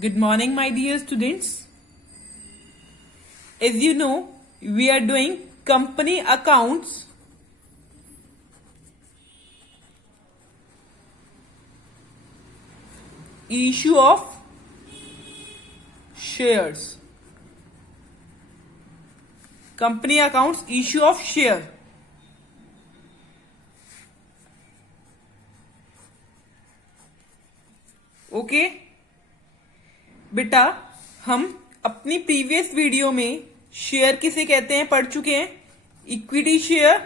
Good morning, my dear students. As you know, we are doing company accounts. Issue of shares. Company accounts, issue of share. Okay बेटा, हम अपनी previous video में share किसे कहते हैं पढ़ चुके हैं. Equity share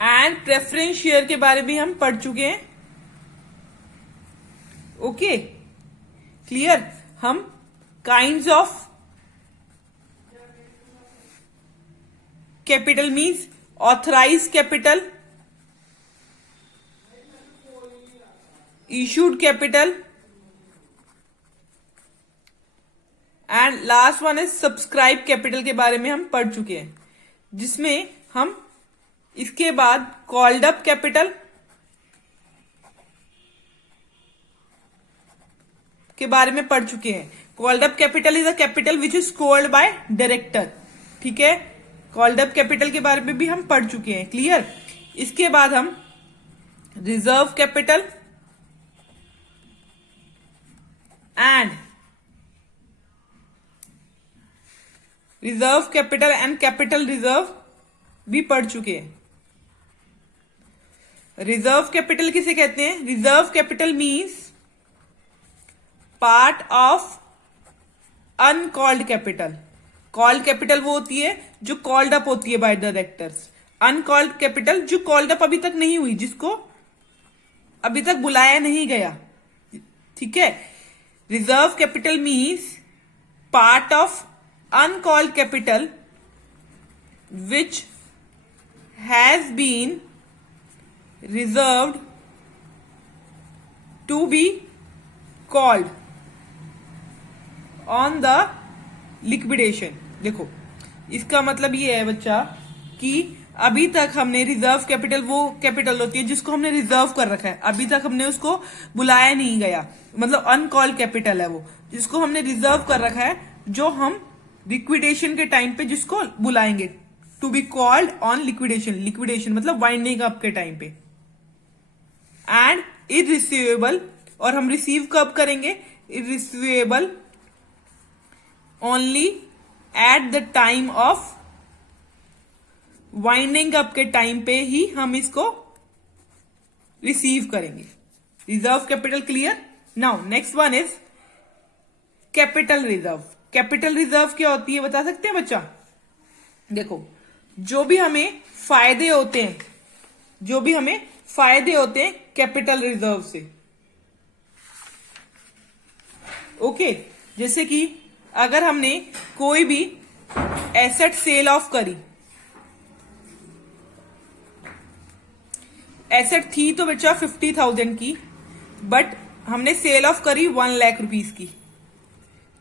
and preference share के बारे में हम पढ़ चुके हैं. Okay clear. हम kinds of capital means authorise capital, issued capital and last one is subscribe capital के बारे में हम पढ़ चुके हैं, जिसमें हम इसके बाद कॉल्ड अप कैपिटल के बारे में पढ़ चुके हैं. Called up capital is a capital which is called by director. ठीक है, कॉल्ड अप कैपिटल के बारे में भी हम पढ़ चुके हैं. क्लियर. इसके बाद हम reserve capital and reserve capital and capital reserve भी पढ़ चुके हैं. रिजर्व कैपिटल किसे कहते हैं? Reserve capital means part of uncalled capital. Called capital वो होती है जो कॉल्ड अप होती है बाय डायरेक्टर्स. अनकॉल्ड कैपिटल जो कॉल्ड अप अभी तक नहीं हुई, जिसको अभी तक बुलाया नहीं गया. ठीक है. Reserve capital means part of uncalled capital which has been reserved to be called on the liquidation. देखो, इसका मतलब ये है बच्चा कि अभी तक हमने रिजर्व कैपिटल, वो कैपिटल होती है जिसको हमने रिजर्व कर रखा है, अभी तक हमने उसको बुलाया नहीं गया, मतलब अनकॉल्ड कैपिटल है वो, जिसको हमने रिजर्व कर रखा है, जो हम लिक्विडेशन के टाइम पे जिसको बुलाएंगे. To be called on liquidation. Liquidation मतलब वाइंडिंग अप के टाइम पे. एंड इरिसीवेबल, और हम रिसीव कब करेंगे? Irreceivable only at the time of winding up के टाइम पे ही हम इसको रिसीव करेंगे. Reserve capital. Clear. Now next one is capital reserve. Capital reserve क्या होती है बता सकते हैं बच्चा? देखो, जो भी हमें फायदे होते हैं, जो भी हमें फायदे होते हैं कैपिटल रिजर्व से. ओके. जैसे कि अगर हमने कोई भी एसेट सेल ऑफ करी, एसेट थी तो बच्चा 50,000 की, बट हमने सेल ऑफ करी 1 लाख रुपीस की,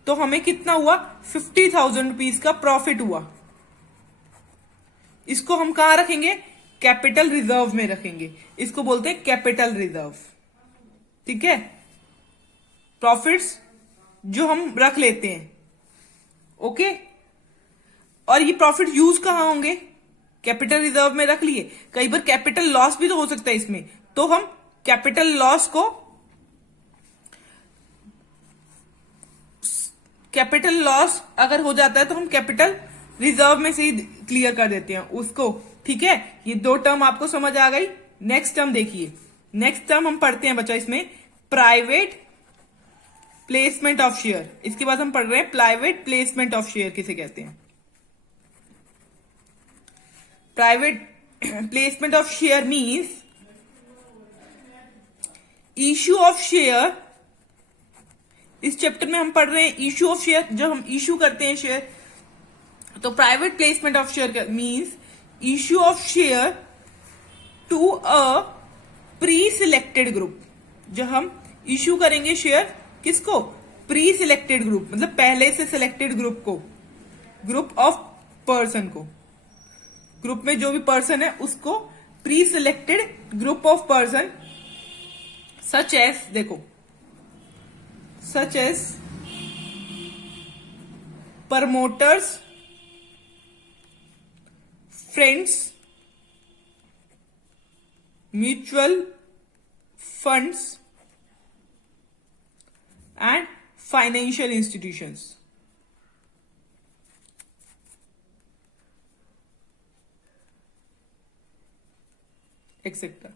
तो हमें कितना हुआ? 50,000 रुपीज का प्रॉफिट हुआ. इसको हम कहां रखेंगे? कैपिटल रिजर्व में रखेंगे. इसको बोलते हैं कैपिटल रिजर्व. ठीक है. प्रॉफिट्स जो हम रख लेते हैं. ओके. और ये प्रॉफिट यूज कहां होंगे? कैपिटल रिजर्व में रख लिए. कई बार कैपिटल लॉस भी तो हो सकता है इसमें, तो हम कैपिटल लॉस को, कैपिटल लॉस अगर हो जाता है तो हम कैपिटल रिजर्व में से ही क्लियर कर देते हैं उसको. ठीक है. ये दो टर्म आपको समझ आ गई. नेक्स्ट टर्म देखिए. नेक्स्ट टर्म हम पढ़ते हैं बच्चा इसमें प्राइवेट प्लेसमेंट ऑफ शेयर. इसके बाद हम पढ़ रहे हैं प्राइवेट प्लेसमेंट ऑफ शेयर किसे कहते हैं. Private placement of share means issue of share. इस चैप्टर में हम पढ़ रहे हैं इश्यू ऑफ शेयर. जब हम इश्यू करते हैं शेयर, तो private placement of share means issue of share to a pre selected group. जब हम इश्यू करेंगे शेयर किसको? प्री सिलेक्टेड ग्रुप, मतलब पहले से सिलेक्टेड ग्रुप को, ग्रुप ऑफ पर्सन को. ग्रुप में जो भी पर्सन है उसको pre selected group of person such as. देखो, such as promoters, friends, mutual funds, and financial institutions. Etcetera.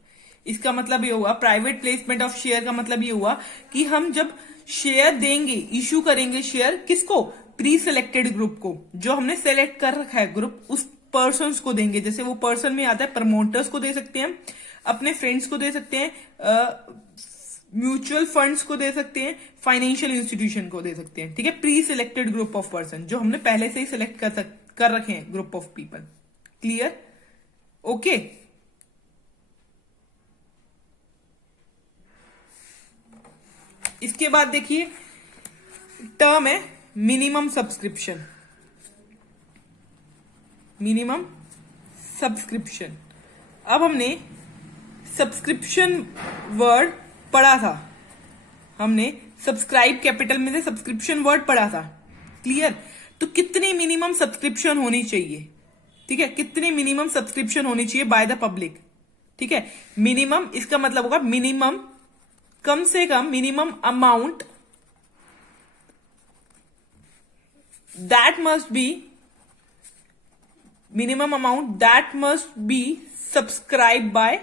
इसका मतलब ये हुआ, प्राइवेट प्लेसमेंट ऑफ शेयर का मतलब ये हुआ कि हम जब शेयर देंगे, इशू करेंगे शेयर, किसको? प्री सिलेक्टेड ग्रुप को, जो हमने सेलेक्ट कर रखा है ग्रुप, उस पर्सन्स को देंगे। जैसे वो पर्सन में आता है, प्रमोटर्स को दे सकते हैं, अपने फ्रेंड्स को दे सकते हैं, म्यूचुअल फंड्स को दे सकते हैं, फाइनेंशियल इंस्टीट्यूशन को दे सकते हैं। ठीक है, pre selected group of person, जो हमने पहले से ही सिलेक्ट कर रखे हैं group of people. Clear? Okay. इसके बाद देखिए टर्म है मिनिमम सब्सक्रिप्शन। मिनिमम सब्सक्रिप्शन, अब हमने सब्सक्रिप्शन वर्ड पढ़ा था, हमने सब्सक्राइब कैपिटल में से सब्सक्रिप्शन वर्ड पढ़ा था। क्लियर? तो कितनी मिनिमम सब्सक्रिप्शन होनी चाहिए? ठीक है, कितनी मिनिमम सब्सक्रिप्शन होनी चाहिए बाय द पब्लिक? ठीक है, मिनिमम, इसका मतलब होगा मिनिमम, कम से कम minimum amount that must be minimum amount that must be subscribed by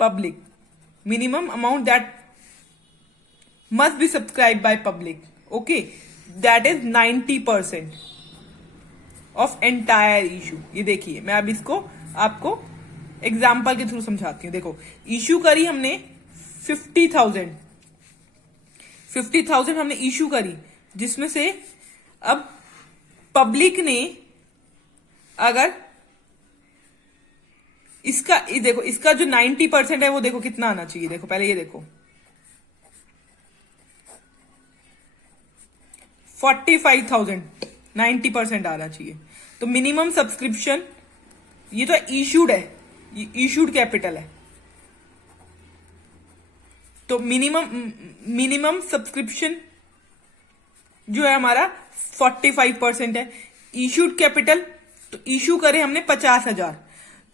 public. Minimum amount that must be subscribed by public. Okay, that is 90% of entire issue. ये देखिए, मैं अब इसको आपको एग्जाम्पल के थ्रू समझाती हूँ। देखो, इश्यू करी हमने 50,000 हमने इशू करी, जिसमें से अब पब्लिक ने अगर इसका, देखो इसका जो 90% है वो देखो कितना आना चाहिए। देखो पहले ये देखो 45,000, 90% आना चाहिए। तो मिनिमम सब्सक्रिप्शन, ये तो इशूड है, ये इशूड कैपिटल है, तो मिनिमम सब्सक्रिप्शन जो है हमारा 45% है। इशूड कैपिटल, तो इशू करे हमने 50,000,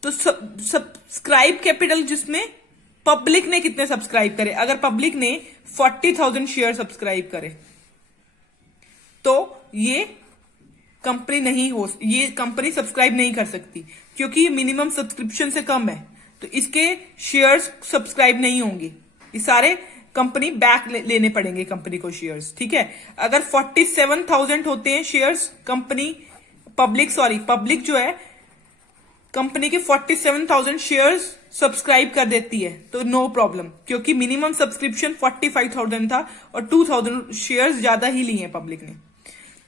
तो सब्सक्राइब कैपिटल जिसमें पब्लिक ने कितने सब्सक्राइब करे, अगर पब्लिक ने 40,000 शेयर सब्सक्राइब करे तो ये कंपनी सब्सक्राइब नहीं कर सकती, क्योंकि ये मिनिमम सब्सक्रिप्शन से कम है, तो इसके शेयर्स सब्सक्राइब नहीं होंगे। ये सारे कंपनी बैक लेने पड़ेंगे कंपनी को शेयर्स। ठीक है, अगर 47,000 होते हैं शेयर्स, पब्लिक जो है कंपनी के 47,000 शेयर्स सब्सक्राइब कर देती है, तो नो प्रॉब्लम, क्योंकि मिनिमम सब्सक्रिप्शन 45,000 था और 2,000 शेयर्स ज्यादा ही लिए हैं पब्लिक ने।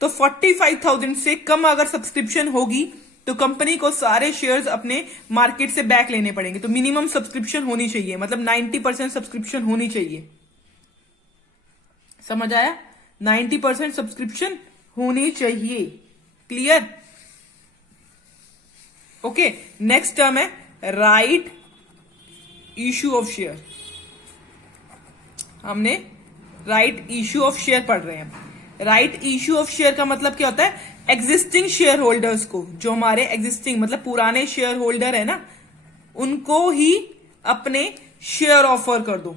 तो 45,000 से कम अगर सब्सक्रिप्शन होगी तो कंपनी को सारे शेयर्स अपने मार्केट से बैक लेने पड़ेंगे। तो मिनिमम सब्सक्रिप्शन होनी चाहिए, मतलब 90% सब्सक्रिप्शन होनी चाहिए। समझ आया? 90% सब्सक्रिप्शन होनी चाहिए। क्लियर? ओके, नेक्स्ट टर्म है राइट इश्यू ऑफ शेयर। हमने राइट इश्यू ऑफ शेयर पढ़ रहे हैं। राइट इश्यू ऑफ शेयर का मतलब क्या होता है? एग्जिस्टिंग शेयर होल्डर्स को, जो हमारे एग्जिस्टिंग मतलब पुराने शेयर होल्डर है ना, उनको ही अपने शेयर ऑफर कर दो।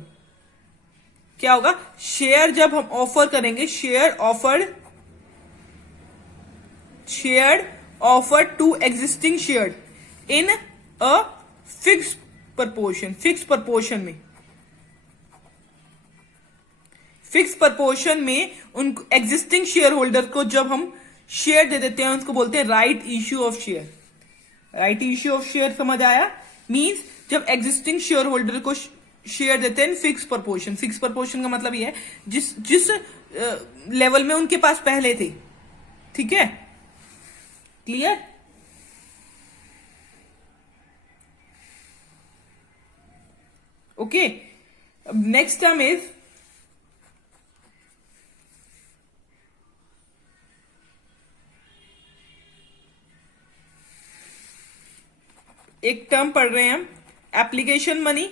क्या होगा? शेयर जब हम ऑफर करेंगे, share offer to existing share in a fix proportion में उन एग्जिस्टिंग शेयर होल्डर को जब हम शेयर दे देते हैं, उसको बोलते हैं right issue of share. Right issue of share समझ आया? मींस जब एग्जिस्टिंग शेयर होल्डर को शेयर देते हैं फिक्स प्रपोर्शन का मतलब ये है जिस लेवल में उनके पास पहले थे। ठीक है, clear? Okay, next term is एक टर्म पढ़ रहे हैं हम, application money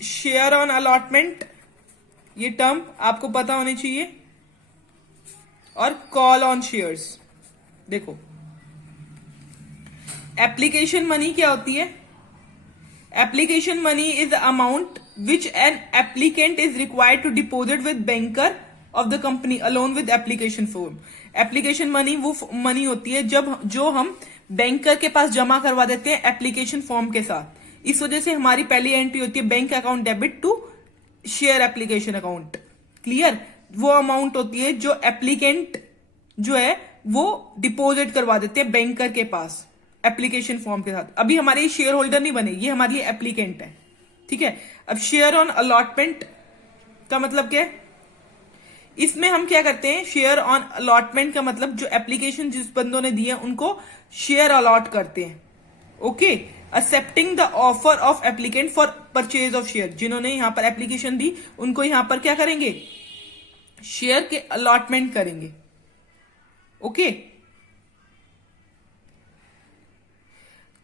share on allotment, ये टर्म आपको पता होनी चाहिए, और कॉल ऑन शेयर्स। देखो एप्लीकेशन मनी क्या होती है? Application money is the amount which an applicant is required to deposit with banker of the company along with application form. Application money वो मनी होती है जब जो हम बैंकर के पास जमा करवा देते हैं एप्लीकेशन फॉर्म के साथ। इस वजह से हमारी पहली एंट्री होती है bank account debit to share application account. Clear? वो अमाउंट होती है जो एप्लीकेंट जो है वो डिपॉजिट करवा देते हैं बैंकर के पास एप्लीकेशन फॉर्म के साथ। अभी हमारे शेयर होल्डर नहीं बने, ये हमारे लिए एप्लीकेंट है। ठीक है। अब शेयर ऑन अलॉटमेंट का मतलब क्या है? इसमें हम क्या करते हैं, शेयर ऑन अलॉटमेंट का मतलब जो एप्लीकेशन जिस बंदों ने दी है उनको शेयर अलॉट करते हैं। Okay. Accepting the offer of applicant for purchase of share, जिन्होंने यहां पर एप्लीकेशन दी उनको यहां पर क्या करेंगे, शेयर के अलॉटमेंट करेंगे। ओके।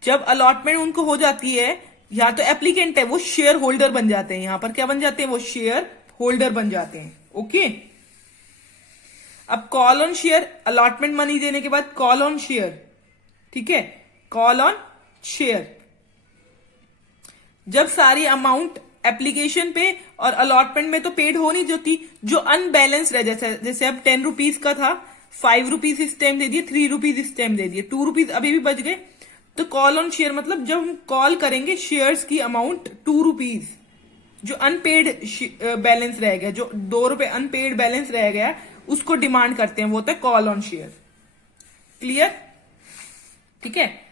जब अलॉटमेंट उनको हो जाती है, या तो एप्लीकेंट है वो शेयर होल्डर बन जाते हैं, यहां पर क्या बन जाते हैं, वो शेयर होल्डर बन जाते हैं। ओके। अब call on share, allotment money देने के बाद कॉल ऑन शेयर। ठीक है, कॉल ऑन शेयर जब सारी अमाउंट एप्लीकेशन पे और अलॉटमेंट में तो पेड हो नहीं जोती, जो अनबैलेंस रह, जैसे अब 10 रुपीज का था, 5 रुपीज इस टाइम दे दिए, 3 रुपीज इस टाइम दे दिए, 2 रुपीज अभी भी बच गए, तो कॉल ऑन शेयर मतलब जब हम कॉल करेंगे शेयर्स की अमाउंट 2 रुपीज, जो अनपेड बैलेंस रह गया, जो 2 रुपए अनपेड बैलेंस रह गया, उसको डिमांड करते हैं, वो होता है कॉल ऑन शेयर। क्लियर? ठीक है।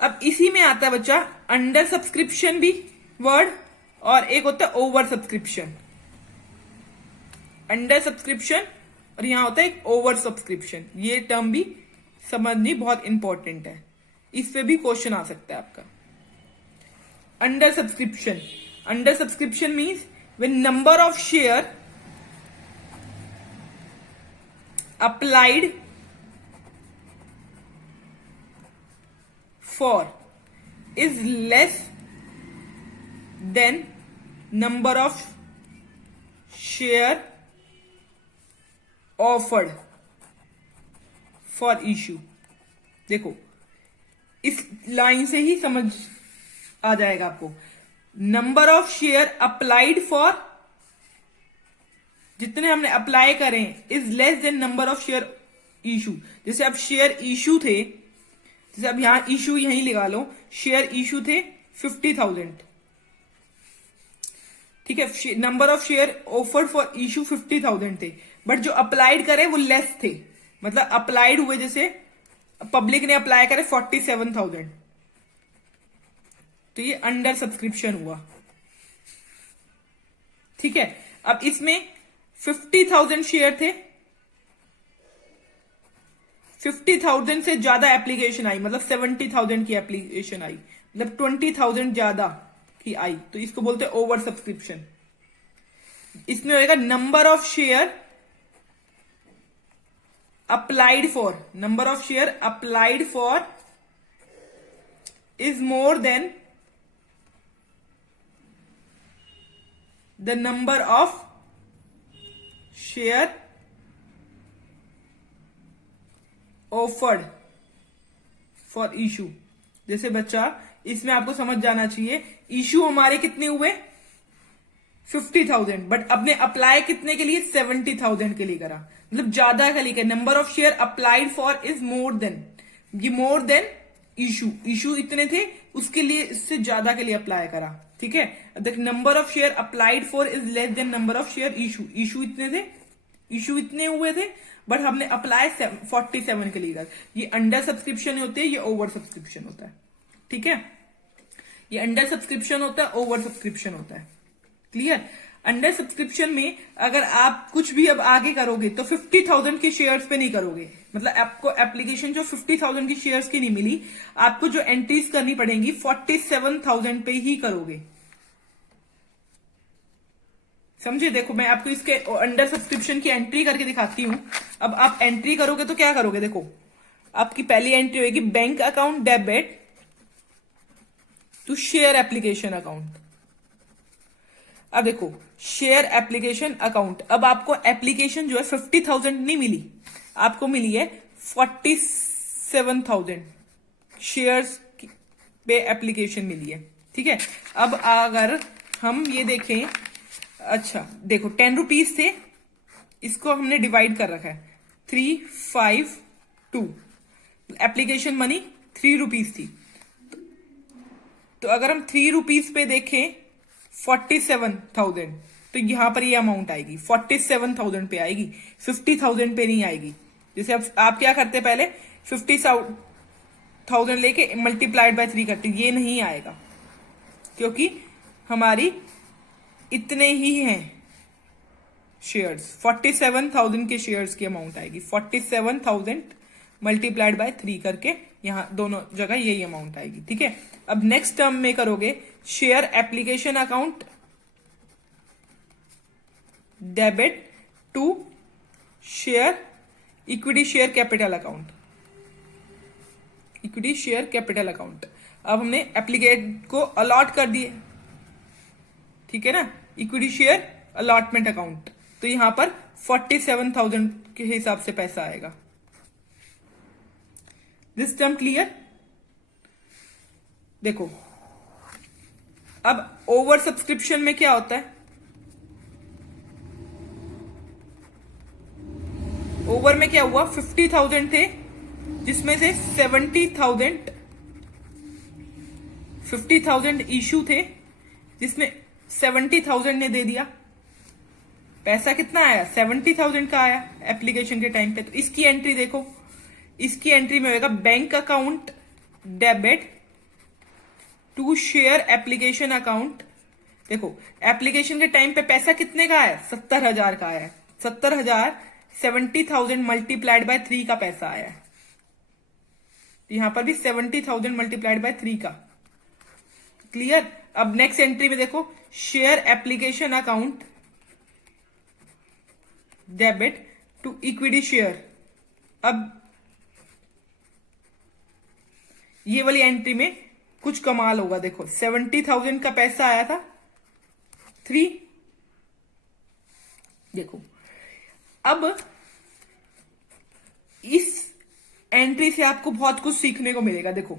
अब इसी में आता है बच्चा अंडर सब्सक्रिप्शन भी वर्ड, और एक होता है ओवर सब्सक्रिप्शन। अंडर सब्सक्रिप्शन और यहां होता है एक ओवर सब्सक्रिप्शन। ये टर्म भी समझनी बहुत इंपॉर्टेंट है, इस पे भी क्वेश्चन आ सकता है आपका। Under subscription, under subscription means when number of share applied for is less than number of share offered for issue। देखो इस लाइन से ही समझ आ जाएगा आपको। Number of share applied for, जितने हमने अप्लाई करें, is less than number of share issue. जैसे अब शेयर इशू थे, जैसे अब यहां इशू यहीं लगा लो, शेयर इशू थे 50,000। ठीक है, number of share offered for issue 50,000 थे, बट जो अप्लाइड करे वो लेस थे, मतलब अप्लाइड हुए, जैसे पब्लिक ने अप्लाई करे 47,000, तो ये अंडर सब्सक्रिप्शन हुआ। ठीक है। अब इसमें 50,000 शेयर थे, 50,000 से ज्यादा एप्लीकेशन आई, मतलब 70,000 की एप्लीकेशन आई, मतलब 20,000 ज्यादा की आई, तो इसको बोलते हैं ओवर सब्सक्रिप्शन। इसमें होएगा number of share applied for, number of share applied for is more than the number of share offered for issue. जैसे बच्चा इसमें आपको समझ जाना चाहिए, इशू हमारे कितने हुए 50,000, बट अपने अप्लाई कितने के लिए 70,000 के लिए करा, मतलब ज्यादा के लिए। Number of share applied for is more than, ये मोर देन इशू, इशू इतने थे उसके लिए इससे ज्यादा के लिए अप्लाई करा। ठीक है। देख number of share applied for is less than number of share issue, issue इतने थे, इशू इतने हुए थे, बट हमने अप्लाई 47 के लिए। ये अंडर सब्सक्रिप्शन होते हैं, ये ओवर सब्सक्रिप्शन होता है। ठीक है, ये अंडर सब्सक्रिप्शन होता है, ओवर सब्सक्रिप्शन होता है। क्लियर? अंडर सब्सक्रिप्शन में अगर आप कुछ भी अब आगे करोगे तो 50,000 के शेयर्स पे नहीं करोगे, मतलब आपको एप्लीकेशन जो 50,000 की शेयर्स की नहीं मिली, आपको जो एंट्रीज करनी पड़ेंगी 47,000 पे ही करोगे। समझे? देखो मैं आपको इसके अंडर सब्सक्रिप्शन की एंट्री करके दिखाती हूं। अब आप एंट्री करोगे तो क्या करोगे, देखो आपकी पहली एंट्री होगी bank account debit to share application account. अब देखो शेयर एप्लीकेशन अकाउंट, अब आपको एप्लीकेशन जो है 50,000 नहीं मिली, आपको मिली है 47,000 शेयर्स पे एप्लीकेशन मिली है। ठीक है, अब अगर हम ये देखें, अच्छा देखो 10 रुपीज थे, इसको हमने डिवाइड कर रखा है 352, एप्लीकेशन मनी 3 रुपीज थी। तो अगर हम 3 रुपीज पे देखें 47,000, तो यहां पर ये अमाउंट आएगी 47,000 पे आएगी, 50,000 पे नहीं आएगी। जैसे अब आप क्या करते पहले 50,000 लेके मल्टीप्लाइड बाय 3 करते, ये नहीं आएगा क्योंकि हमारी इतने ही हैं शेयर्स, 47,000 के शेयर्स की अमाउंट आएगी, 47,000 मल्टीप्लाइड बाय 3 करके यहां दोनों जगह यही अमाउंट आएगी। ठीक है, अब नेक्स्ट टर्म में करोगे share application account debit to share equity share capital account, equity share capital account. अब हमने एप्लीकेट को अलॉट कर दिए, ठीक है ना, इक्विटी शेयर अलॉटमेंट अकाउंट, तो यहां पर 47,000 के हिसाब से पैसा आएगा। This term clear? देखो अब ओवर सब्सक्रिप्शन में क्या होता है, ओवर में क्या हुआ 50,000 थे जिसमें से 50,000 इशू थे जिसमें 70,000 ने दे दिया, पैसा कितना आया 70,000 का आया एप्लीकेशन के टाइम पे। तो इसकी एंट्री देखो, इसकी एंट्री में होगा bank account debit to share application account. देखो एप्लीकेशन के टाइम पे पैसा कितने का आया 70,000 का आया, 70,000 70,000 मल्टीप्लाइड बाय 3 का पैसा आया है, यहां पर भी 70,000 मल्टीप्लाइड बाय 3 का। क्लियर? अब नेक्स्ट एंट्री में देखो share application account debit to equity share. अब ये वाली एंट्री में कुछ कमाल होगा, देखो 70,000 का पैसा आया था 3। देखो अब इस एंट्री से आपको बहुत कुछ सीखने को मिलेगा। देखो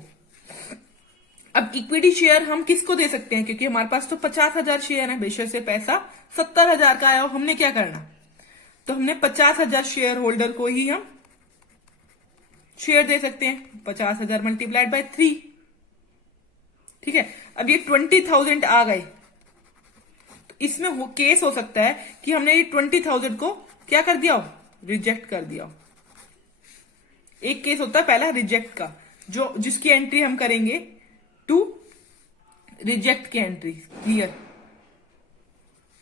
अब इक्विटी शेयर हम किसको दे सकते हैं, क्योंकि हमारे पास तो 50,000 शेयर है, बेशक से पैसा 70,000 का आया हो, हमने क्या करना, तो हमने 50,000 शेयर होल्डर को ही हम शेयर दे सकते हैं, 50,000 मल्टीप्लाइड बाय 3। ठीक है, अब ये 20,000 आ गए, तो इसमें केस हो सकता है कि हमने ये 20,000 को क्या कर दिया हो, रिजेक्ट कर दिया हो। एक केस होता है पहला रिजेक्ट का, जो जिसकी एंट्री हम करेंगे टू रिजेक्ट की entry, clear,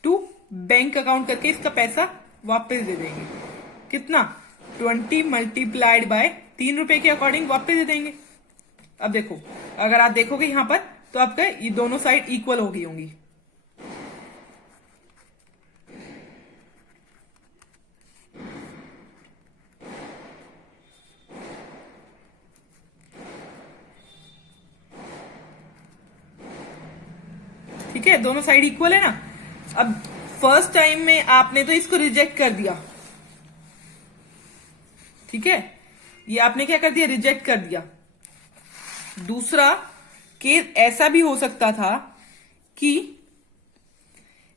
to bank account करके इसका पैसा वापस दे देंगे, कितना 20 मल्टीप्लाइड बाय 3 रुपए के अकॉर्डिंग वापस दे देंगे। अब देखो अगर आप देखोगे यहां पर तो आपका ये दोनों साइड इक्वल हो गई होंगी। ठीक है, दोनों साइड इक्वल है ना। अब फर्स्ट टाइम में आपने तो इसको रिजेक्ट कर दिया, ठीक है, ये आपने क्या कर दिया, रिजेक्ट कर दिया। दूसरा केस ऐसा भी हो सकता था कि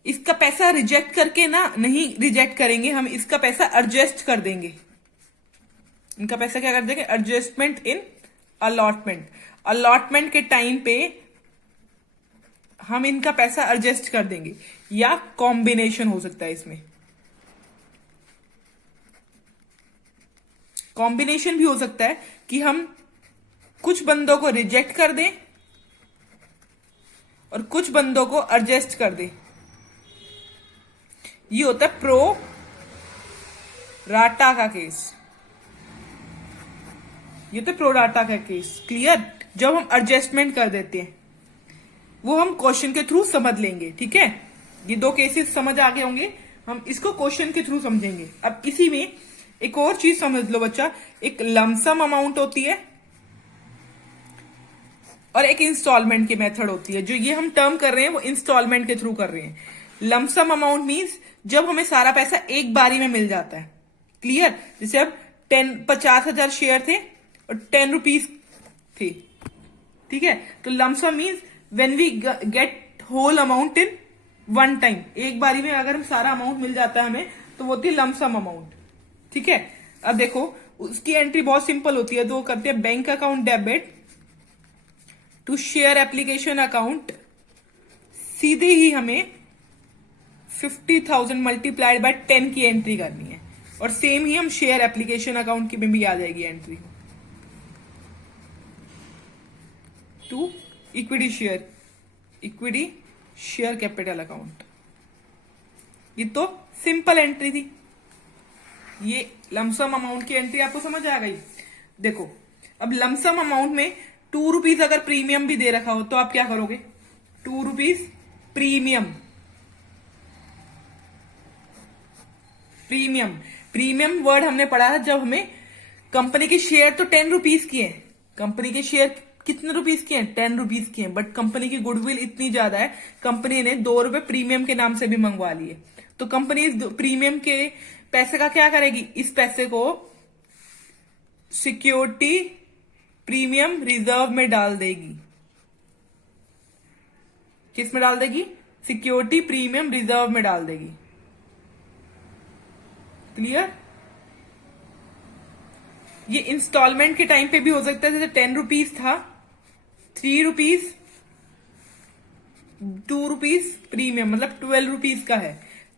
इसका पैसा रिजेक्ट करके ना, नहीं रिजेक्ट करेंगे हम, इसका पैसा एडजस्ट कर देंगे, इनका पैसा क्या कर देंगे, एडजस्टमेंट इन अलॉटमेंट, अलॉटमेंट के टाइम पे हम इनका पैसा एडजस्ट कर देंगे, या कॉम्बिनेशन हो सकता है इसमें, कॉम्बिनेशन भी हो सकता है कि हम कुछ बंदों को रिजेक्ट कर दें और कुछ बंदों को एडजस्ट कर दें। ये होता है प्रो राटा का केस, ये तो प्रो राटा का केस। क्लियर? जब हम एडजस्टमेंट कर देते हैं वो हम क्वेश्चन के थ्रू समझ लेंगे। ठीक है, ये दो केसेस समझ आ गए होंगे, हम इसको क्वेश्चन के थ्रू समझेंगे। अब इसी में एक और चीज समझ लो बच्चा, एक लमसम अमाउंट होती है और एक इंस्टॉलमेंट की मेथड होती है। जो ये हम टर्म कर रहे हैं वो इंस्टॉलमेंट के थ्रू कर रहे हैं। लमसम अमाउंट मीन्स जब हमें सारा पैसा एक बारी में मिल जाता है। क्लियर? जैसे अब 50,000 शेयर थे और 10 रुपीज थे, ठीक है। तो lump sum means when we get whole amount in one time, एक बारी में अगर हम सारा अमाउंट मिल जाता है हमें, तो वो होती है लमसम अमाउंट, ठीक है। अब देखो उसकी एंट्री बहुत सिंपल होती है, तो वो करते हैं bank account debit to share application account, सीधे ही हमें 50,000 मल्टीप्लाइड बाय 10 की एंट्री करनी है, और सेम ही हम शेयर एप्लीकेशन अकाउंट की में भी आ जाएगी entry to equity share capital account. ये तो सिंपल एंट्री थी, ये लमसम अमाउंट की एंट्री आपको समझ आ गई। देखो अब लमसम अमाउंट में 2 रुपीज अगर प्रीमियम भी दे रखा हो तो आप क्या करोगे? 2 रुपीज प्रीमियम वर्ड हमने पढ़ा है जब हमें कंपनी के शेयर तो 10 रुपीज की है, कंपनी के शेयर कितने रुपीज के हैं? 10 रुपीज के हैं, बट कंपनी की गुडविल इतनी ज्यादा है, कंपनी ने 2 रुपए प्रीमियम के नाम से भी मंगवा लिए। तो कंपनी इस प्रीमियम के पैसे का क्या करेगी? इस पैसे को सिक्योरिटी प्रीमियम रिजर्व में डाल देगी। किस में डाल देगी? सिक्योरिटी प्रीमियम रिजर्व में डाल देगी। क्लियर? ये इंस्टॉलमेंट के टाइम पे भी हो सकता है, जैसे 10 रुपीज था, 3 रुपीज, 2 रुपीज प्रीमियम, मतलब 12 रुपीज का है।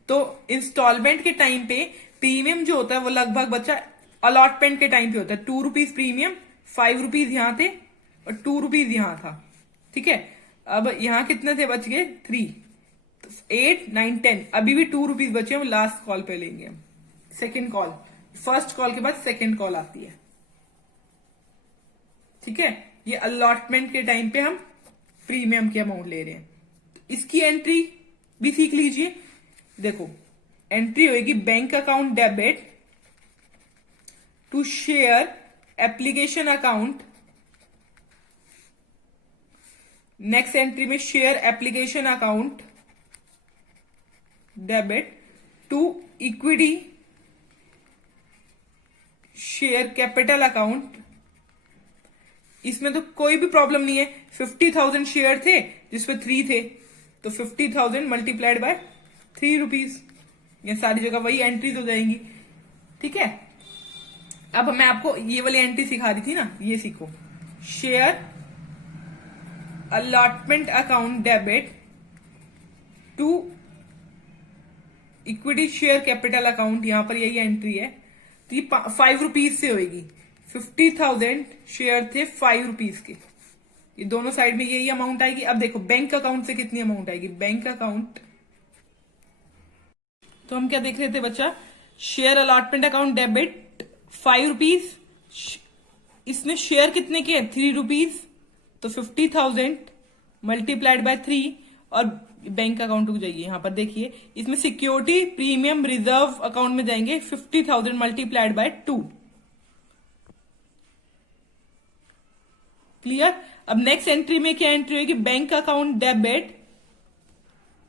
तो इंस्टॉलमेंट के टाइम पे प्रीमियम जो होता है वो लगभग बच्चा अलॉटमेंट के टाइम पे होता है। 2 रुपीज प्रीमियम, 5 रुपीज यहां थे और 2 रुपीज यहां था, ठीक है। अब यहां कितने थे? बच गए 3, 8, 9, 10, अभी भी 2 रुपीज बचे हैं, वो लास्ट कॉल पे लेंगे हम। सेकेंड कॉल, फर्स्ट कॉल के बाद सेकेंड कॉल आती है, ठीक है। ये अलॉटमेंट के टाइम पे हम प्रीमियम की अमाउंट ले रहे हैं। इसकी एंट्री भी सीख लीजिए। देखो एंट्री होगी bank account debit to share application account, next entry में share application account debit to equity share capital account. इसमें तो कोई भी प्रॉब्लम नहीं है, 50,000 शेयर थे जिसमें 3 थे, तो 50,000 मल्टीप्लाइड बाय 3 रुपीज, ये सारी जगह वही एंट्रीज हो जाएंगी, ठीक है। अब मैं आपको ये वाली एंट्री सिखा रही थी ना, ये सीखो। Share allotment account debit to equity share capital account, यहां पर यही एंट्री है। तो ये 5 रुपीज से होगी। 50,000 शेयर थे 5 रुपीज के, ये दोनों साइड में यही अमाउंट आएगी। अब देखो बैंक अकाउंट से कितनी अमाउंट आएगी? बैंक अकाउंट, तो हम क्या देख रहे थे बच्चा? Share allotment account debit 5 rupees, इसने शेयर कितने के? 3 रुपीज, तो 50,000 मल्टीप्लाइड बाय 3, और बैंक अकाउंट को जाइए, यहां पर देखिए इसमें सिक्योरिटी प्रीमियम रिजर्व अकाउंट में जाएंगे 50,000 मल्टीप्लाइड बाय 2। क्लियर? अब नेक्स्ट एंट्री में क्या एंट्री होगी? Bank account debit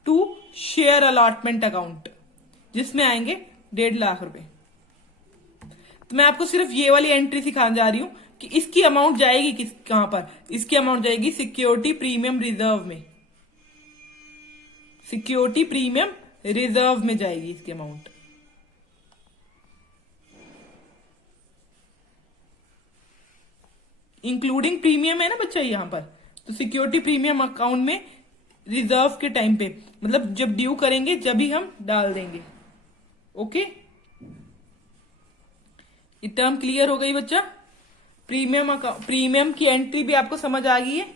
to share allotment account, जिसमें आएंगे 1.5 लाख रुपए। तो मैं आपको सिर्फ ये वाली एंट्री सिखाने जा रही हूं कि इसकी अमाउंट जाएगी कहां पर? इसकी अमाउंट जाएगी सिक्योरिटी प्रीमियम रिजर्व में, सिक्योरिटी प्रीमियम रिजर्व में जाएगी इसकी अमाउंट। इंक्लूडिंग प्रीमियम है ना बच्चा यहां पर, तो सिक्योरिटी प्रीमियम अकाउंट में रिजर्व के टाइम पे, मतलब जब ड्यू करेंगे जब ही हम डाल देंगे। ओके, ये टर्म क्लियर हो गई बच्चा? प्रीमियम की एंट्री भी आपको समझ आ गई है।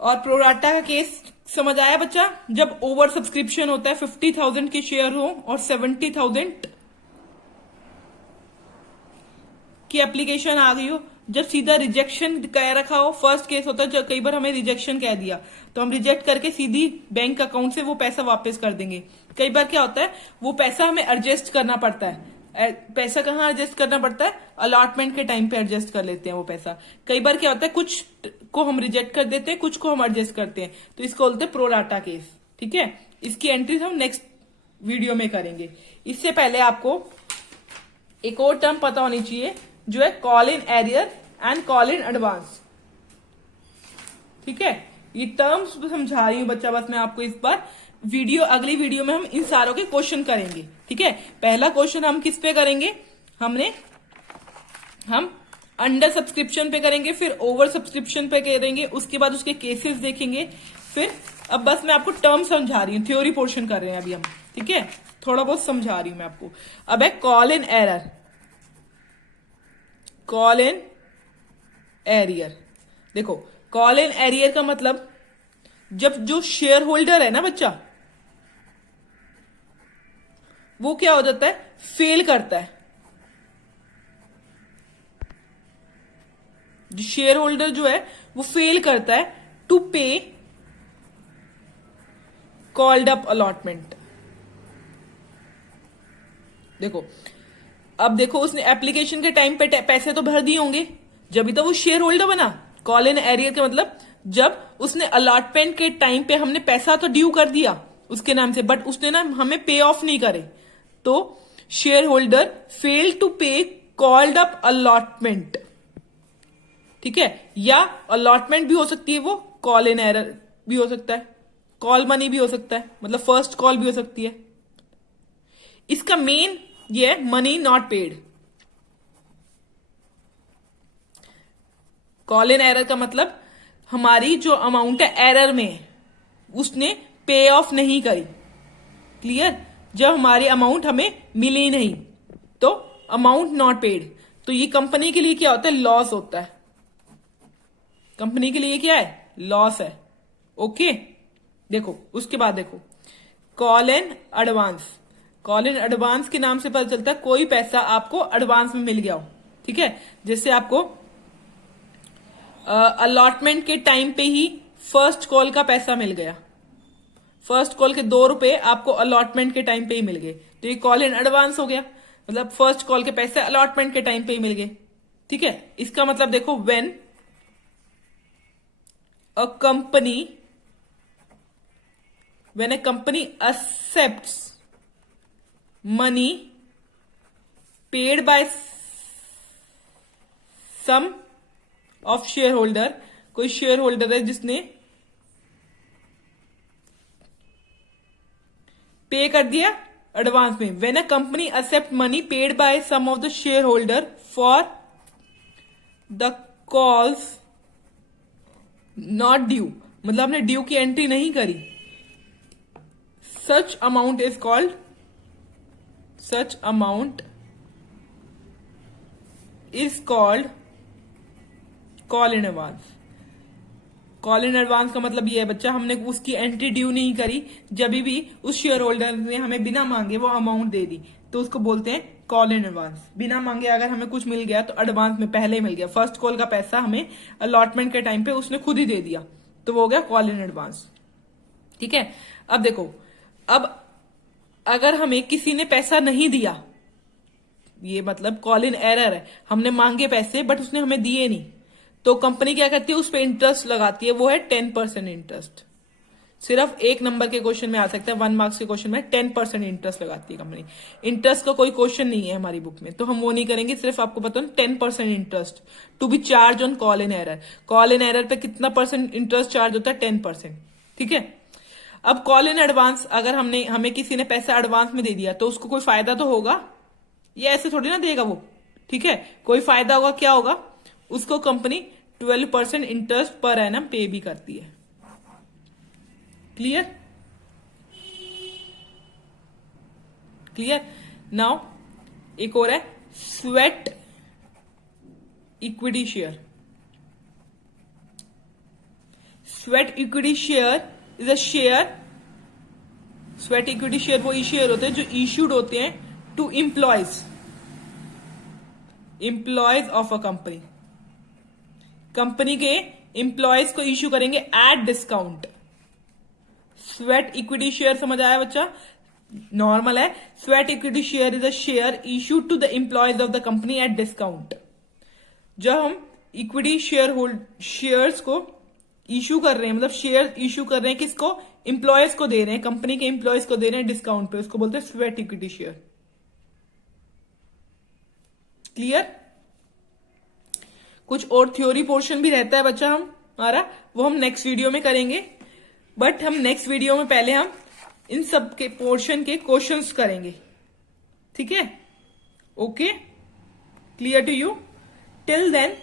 और प्रोराटा का केस समझ आया बच्चा? जब ओवर सब्सक्रिप्शन होता है, 50,000 के शेयर हो और 70,000 की एप्लीकेशन आ गई हो, जब सीधा रिजेक्शन कह रखा हो, फर्स्ट केस होता है जब कई बार हमें रिजेक्शन कह दिया तो हम रिजेक्ट करके सीधी बैंक अकाउंट से वो पैसा वापस कर देंगे। कई बार क्या होता है, वो पैसा हमें एडजस्ट करना पड़ता है, पैसा कहाँ एडजस्ट करना पड़ता है, अलॉटमेंट के टाइम पे एडजस्ट कर लेते हैं वो पैसा। कई बार क्या होता है, कुछ को हम रिजेक्ट कर देते हैं, कुछ को हम एडजस्ट करते हैं, तो इसको बोलते हैं प्रोराटा केस। ठीक है, इसकी एंट्री हम नेक्स्ट वीडियो में करेंगे। इससे पहले आपको एक और टर्म पता होनी चाहिए जो है call in arrear and call in advance. ठीक है, ये टर्म्स समझा रही हूं बच्चा, बस मैं आपको इस बार अगली वीडियो में हम इन सारों के क्वेश्चन करेंगे। ठीक है, पहला क्वेश्चन हम किस पे करेंगे, हम अंडर सब्सक्रिप्शन पे करेंगे, फिर ओवर सब्सक्रिप्शन पे करेंगे, उसके बाद उसके केसेस देखेंगे, फिर अब बस मैं आपको टर्म समझा रही हूँ, थ्योरी पोर्शन कर रहे हैं अभी हम। ठीक है, थोड़ा बहुत समझा रही हूं मैं आपको। अब है call in arrear, call in arrear. देखो, कॉल इन एरियर का मतलब जब जो शेयर होल्डर है ना बच्चा, वो क्या हो जाता है, फेल करता है। जो शेयर होल्डर जो है वो फेल करता है टू पे कॉल्ड अप अलॉटमेंट। देखो, अब देखो उसने एप्लीकेशन के टाइम पे पैसे तो भर दिए होंगे, जब भी तो वो शेयर होल्डर बना। कॉल इन एरियर का मतलब जब उसने अलॉटमेंट के टाइम पे हमने पैसा तो ड्यू कर दिया उसके नाम से, बट उसने ना हमें पे ऑफ नहीं करे, तो शेयर होल्डर फेल टू पे कॉल्ड अप अलॉटमेंट। ठीक है, या अलॉटमेंट भी हो सकती है, वो कॉल इन एरर भी हो सकता है, कॉल मनी भी हो सकता है, मतलब फर्स्ट कॉल भी हो सकती है। इसका मेन ये है money not paid. Call in error का मतलब हमारी जो अमाउंट है एरर में, उसने पे ऑफ नहीं करी। क्लियर, जब हमारी अमाउंट हमें मिली नहीं तो अमाउंट नॉट पेड, तो ये कंपनी के लिए क्या होता है, लॉस होता है। कंपनी के लिए क्या है, लॉस है। ओके, देखो उसके बाद देखो call in advance. Call in advance के नाम से पता चलता है कोई पैसा आपको एडवांस में मिल गया हो। ठीक है, जैसे आपको अलॉटमेंट के टाइम पे ही फर्स्ट कॉल का पैसा मिल गया, फर्स्ट कॉल के 2 रुपए आपको अलॉटमेंट के टाइम पे ही मिल गए, तो ये कॉल इन एडवांस हो गया। मतलब फर्स्ट कॉल के पैसे अलॉटमेंट के टाइम पे ही मिल गए। ठीक है, इसका मतलब देखो, when a company accepts money paid by some of shareholder, कोई शेयर होल्डर है जिसने पे कर दिया एडवांस में। When a company accept money paid by some of the share holder for the calls not due, मतलब हमने due की entry नहीं करी, such amount is called call in advance. Call in advance का मतलब ये है बच्चा, हमने उसकी एंट्री ड्यू नहीं करी, जब भी उस शेयर होल्डर ने हमें बिना मांगे वो अमाउंट दे दी, तो उसको बोलते हैं कॉल इन एडवांस। बिना मांगे अगर हमें कुछ मिल गया तो एडवांस में पहले मिल गया, फर्स्ट कॉल का पैसा हमें अलॉटमेंट के टाइम पे उसने खुद ही दे दिया, तो वो हो गया कॉल इन एडवांस। ठीक है, अब देखो, अब अगर हमें किसी ने पैसा नहीं दिया, ये मतलब कॉल इन एरर है, हमने मांगे पैसे बट उसने हमें दिए नहीं, तो कंपनी क्या करती है, उस पर इंटरेस्ट लगाती है, वो है 10% इंटरेस्ट। सिर्फ 1 नंबर के क्वेश्चन में आ सकता है, 1 मार्क्स के क्वेश्चन में 10% इंटरेस्ट लगाती है कंपनी। इंटरेस्ट का कोई क्वेश्चन नहीं है हमारी बुक में, तो हम वो नहीं करेंगे, सिर्फ आपको पता 10% interest to be charge on call in arrear. Call in arrear पे कितना परसेंट इंटरेस्ट चार्ज होता है, 10%। ठीक है, अब कॉल इन एडवांस, अगर हमें किसी ने पैसा एडवांस में दे दिया तो उसको कोई फायदा तो होगा, ये ऐसे थोड़ी ना देगा वो। ठीक है, कोई फायदा होगा, क्या होगा, उसको कंपनी 12% इंटरेस्ट पर एनम पे भी करती है। क्लियर, नाउ एक और है sweat equity share. Sweat equity share is a share, sweat equity share वो शेयर होते हैं जो इश्यूड होते हैं to employees of a company. Company के एम्प्लॉयज को इश्यू करेंगे at discount. Sweat equity share समझ आया बच्चा, नॉर्मल है। Sweat equity share is a share issued to the employees of the company at discount. जब हम इक्विटी शेयर्स को इशू कर रहे हैं, मतलब शेयर इशू कर रहे हैं, किसको? एम्प्लॉयज को दे रहे हैं, कंपनी के एम्प्लॉयज को दे रहे हैं डिस्काउंट पे, उसको बोलते हैं स्वेट इक्विटी शेयर। क्लियर? कुछ और थ्योरी पोर्शन भी रहता है बच्चा हमारा, वो हम नेक्स्ट वीडियो में करेंगे। बट हम नेक्स्ट वीडियो में पहले हम इन सब के पोर्शन के क्वेश्चंस करेंगे, ठीक है? Okay, clear to you? Till then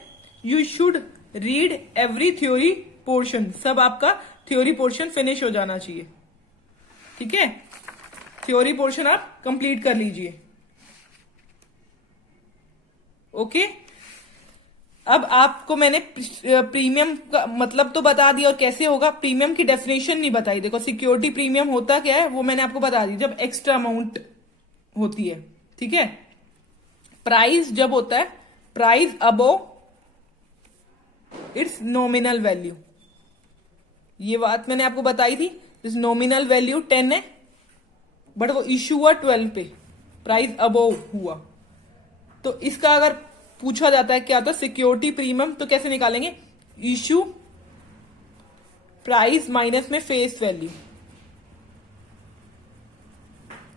you should read every theory portion. सब आपका थ्योरी पोर्शन फिनिश हो जाना चाहिए, ठीक है? थ्योरी पोर्शन आप कंप्लीट कर लीजिए। ओके, अब आपको मैंने प्रीमियम का मतलब तो बता दिया और कैसे होगा। प्रीमियम की डेफिनेशन नहीं बताई। देखो, सिक्योरिटी प्रीमियम होता क्या है वो मैंने आपको बता दी, जब एक्स्ट्रा अमाउंट होती है, ठीक है? प्राइस जब होता है, price above it's nominal value, ये बात मैंने आपको बताई थी। इस नॉमिनल वैल्यू 10 है, बट वो इश्यू हुआ 12 पे, प्राइस अबोव हुआ। तो इसका अगर पूछा जाता है क्या होता है सिक्योरिटी प्रीमियम, तो कैसे निकालेंगे? इश्यू प्राइस माइनस में फेस वैल्यू।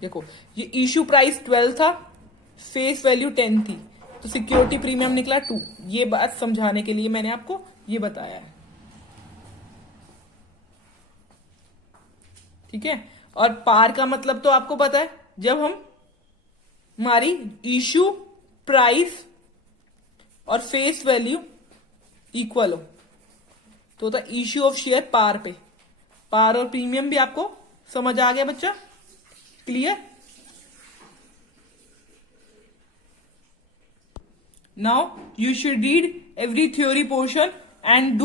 देखो, ये इश्यू प्राइस 12 था, फेस वैल्यू 10 थी, तो सिक्योरिटी प्रीमियम निकला 2। ये बात समझाने के लिए मैंने आपको ये बताया है, ठीक है? और पार का मतलब तो आपको पता है, जब हम हमारी इश्यू प्राइस और फेस वैल्यू इक्वल हो तो होता है इश्यू ऑफ शेयर पार पे। पार और प्रीमियम भी आपको समझ आ गया बच्चा? Clear? Now you should read every theory portion and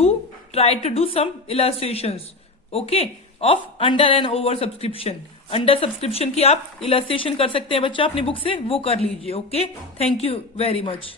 try to do some illustrations, okay, of under and over subscription। Under subscription की आप इलस्ट्रेशन कर सकते हैं बच्चा अपनी बुक से, वो कर लीजिए। Okay, thank you very much.